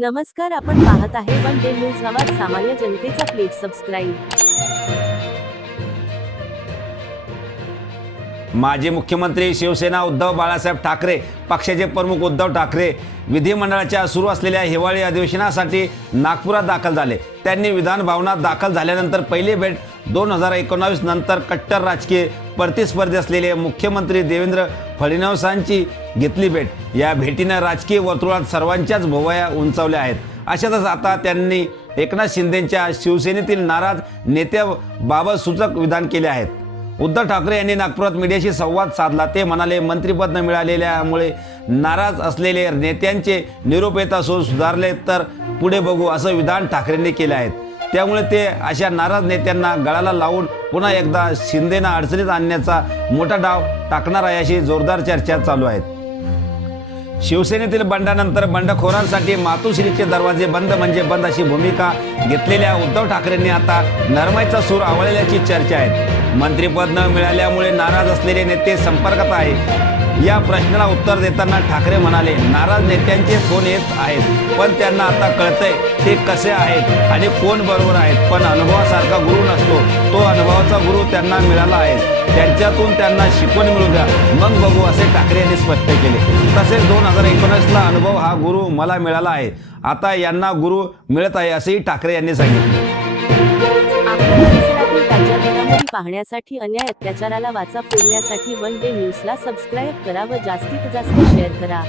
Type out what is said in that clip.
नमस्कार आपण पाहत आहे वन डे न्यूज आवाज सामान्य जनतेचा प्लेट सबस्क्राईब. माजी मुख्यमंत्री शिवसेना उद्धव बाळासाहेब ठाकरे पक्षाचे प्रमुख उद्धव ठाकरे विधिमंडळाच्या सुरू असलेल्या हिवाळी अधिवेशनासाठी नागपुरात दाखल झाले. त्यांनी विधान भवनात दाखल झाल्यानंतर पहिली भेट दोन हजार एकोणावीस नंतर कट्टर राजकीय प्रतिस्पर्धी असलेले मुख्यमंत्री देवेंद्र फडणवीसांची घेतली भेट. या भेटीनं राजकीय वर्तुळात सर्वांच्याच भोवया उंचावल्या आहेत. अशातच आता त्यांनी एकनाथ शिंदेच्या शिवसेनेतील नाराज नेत्याबाबत सूचक विधान केले आहेत. उद्धव ठाकरे यांनी नागपुरात मीडियाशी संवाद साधला. ते म्हणाले मंत्रिपद न मिळालेल्यामुळे नाराज असलेले नेत्यांचे निरोप येत असून सुधारले तर पुढे बघू असं विधान ठाकरेंनी केले आहेत त्यामुळे ते अशा नाराज नेत्यांना गळाला लावून पुन्हा एकदा शिंदेना अडचणीत आणण्याचा मोठा डाव टाकणार आहे अशी जोरदार चर्चा चालू आहेत शिवसेनेतील बंडानंतर बंडखोरांसाठी मातोश्रीचे दरवाजे बंद म्हणजे बंद अशी भूमिका घेतलेल्या उद्धव ठाकरेंनी आता नरमाईचा सूर आवळल्याची चर्चा आहे. मंत्रिपद न मिळाल्यामुळे नाराज असलेले नेते संपर्कात आहे या प्रश्नाला उत्तर देताना ठाकरे म्हणाले नाराज नेत्यांचे फोन येत आहेत पण त्यांना आता कळतंय ते कसे आहेत आणि कोण बरोबर आहेत. पण अनुभवासारखा गुरु नसतो. तो अनुभवाचा गुरु त्यांना मिळाला आहे. त्यांच्यातून त्यांना शिकवण मिळू द्या. मग बघू असे ठाकरे यांनी स्पष्ट केले. तसेच दोन हजार एकोणीसला अनुभव हा गुरु मला मिळाला आहे. आता यांना गुरु मिळत आहे असेही ठाकरे यांनी सांगितले. पाहण्यासाठी अन्याय अत्याचाराला वाचा फोडण्यासाठी वन डे न्यूजला सबस्क्राईब करा व जास्तीत जास्त शेअर करा.